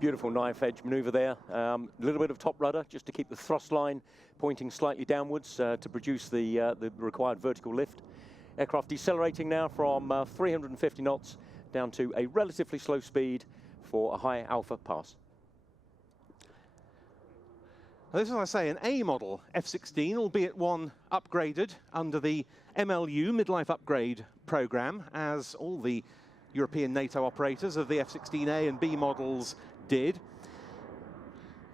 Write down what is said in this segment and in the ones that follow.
Beautiful knife edge maneuver there. A little bit of top rudder just to keep the thrust line pointing slightly downwards to produce the required vertical lift. Aircraft decelerating now from 350 knots down to a relatively slow speed for a high alpha pass. Now, this is, as I say, an A model F-16, albeit one upgraded under the MLU midlife upgrade program, as all the European NATO operators of the F-16A and B models did.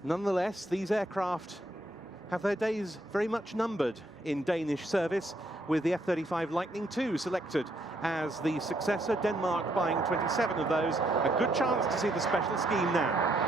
Nonetheless, these aircraft have their days very much numbered in Danish service, with the F-35 Lightning II selected as the successor, Denmark buying 27 of those. A good chance to see the special scheme now.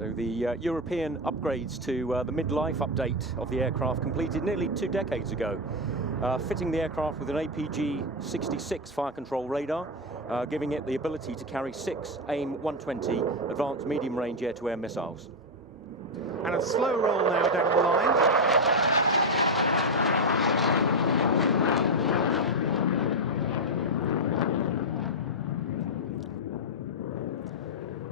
So the European upgrades to the midlife update of the aircraft completed nearly 2 decades ago, fitting the aircraft with an APG-66 fire control radar, giving it the ability to carry 6 AIM-120 advanced medium-range air-to-air missiles. And a slow roll now down the line.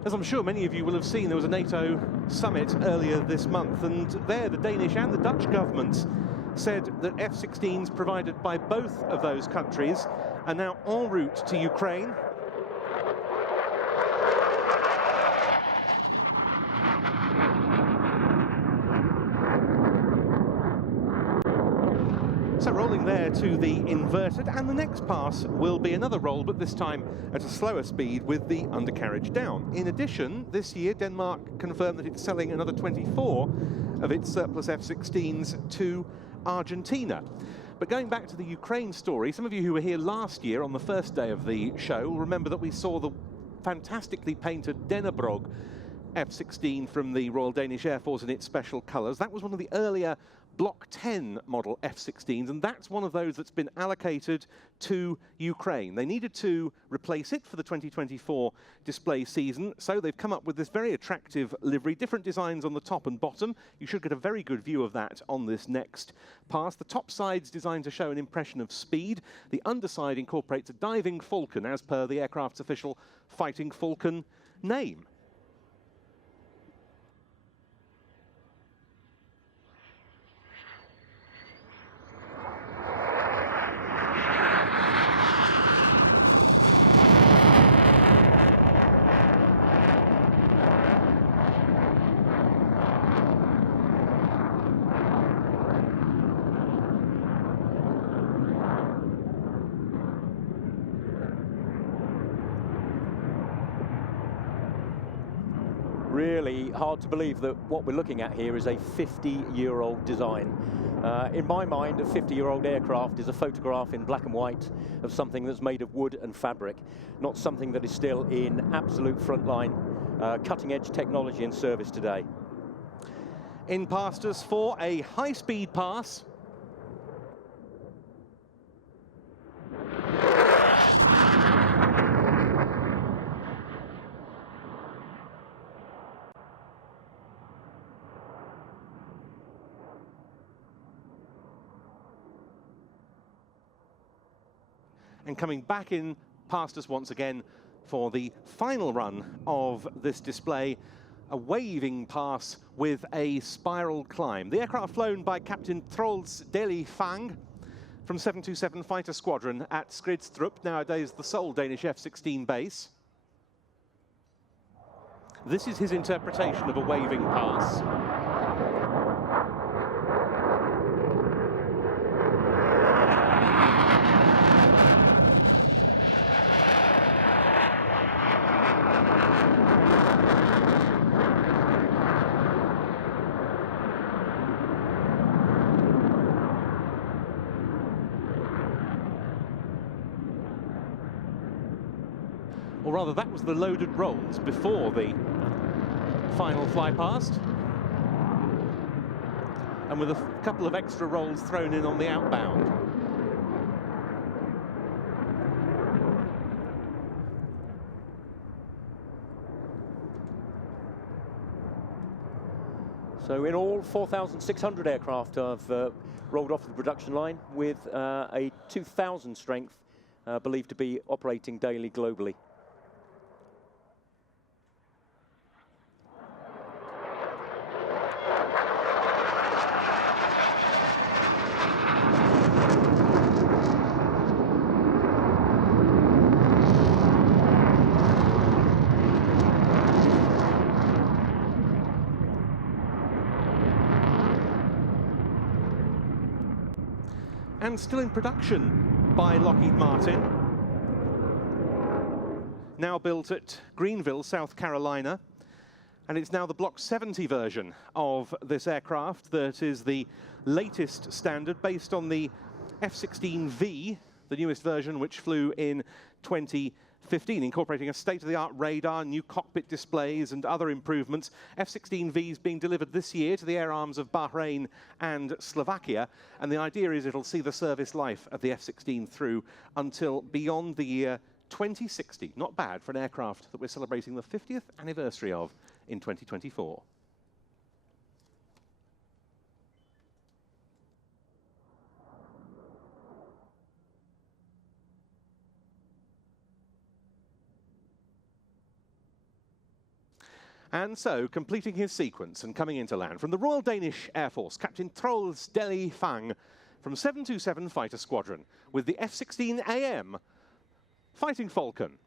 As I'm sure many of you will have seen, there was a NATO summit earlier this month, and there the Danish and the Dutch governments said that F-16s provided by both of those countries are now en route to Ukraine. So rolling there to the inverted, and the next pass will be another roll, but this time at a slower speed with the undercarriage down. In addition, this year Denmark confirmed that it's selling another 24 of its surplus F-16s to Argentina. But going back to the Ukraine story, some of you who were here last year on the first day of the show will remember that we saw the fantastically painted Dannebrog F-16 from the Royal Danish Air Force in its special colours. That was one of the earlier Block 10 model F-16s, and that's one of those that's been allocated to Ukraine. They needed to replace it for the 2024 display season, so they've come up with this very attractive livery, different designs on the top and bottom. You should get a very good view of that on this next pass. The top side's designed to show an impression of speed. The underside incorporates a diving Falcon, as per the aircraft's official Fighting Falcon name. Really hard to believe that what we're looking at here is a 50-year-old design. In my mind, a 50-year-old aircraft is a photograph in black and white of something that's made of wood and fabric, not something that is still in absolute frontline, cutting-edge technology and service today. In past us for a high-speed pass. and coming back in past us once again for the final run of this display, a waving pass with a spiral climb. The aircraft flown by Captain Troels Deli Fang from 727 Fighter Squadron at Skridstrup, nowadays the sole Danish F-16 base. This is his interpretation of a waving pass. Or rather, that was the loaded rolls before the final fly past. And with a couple of extra rolls thrown in on the outbound. So in all, 4,600 aircraft have rolled off the production line with a 2,000 strength believed to be operating daily globally. And still in production by Lockheed Martin. Now built at Greenville, South Carolina. And it's now the Block 70 version of this aircraft that is the latest standard based on the F-16V, the newest version which flew in 2015, incorporating a state-of-the-art radar, new cockpit displays and other improvements. F-16V is being delivered this year to the air arms of Bahrain and Slovakia, and the idea is it'll see the service life of the F-16 through until beyond the year 2060. Not bad for an aircraft that we're celebrating the 50th anniversary of in 2024. And so, completing his sequence and coming into land from the Royal Danish Air Force, Captain Troels Deli Fang from 727 Fighter Squadron with the F-16AM fighting Falcon.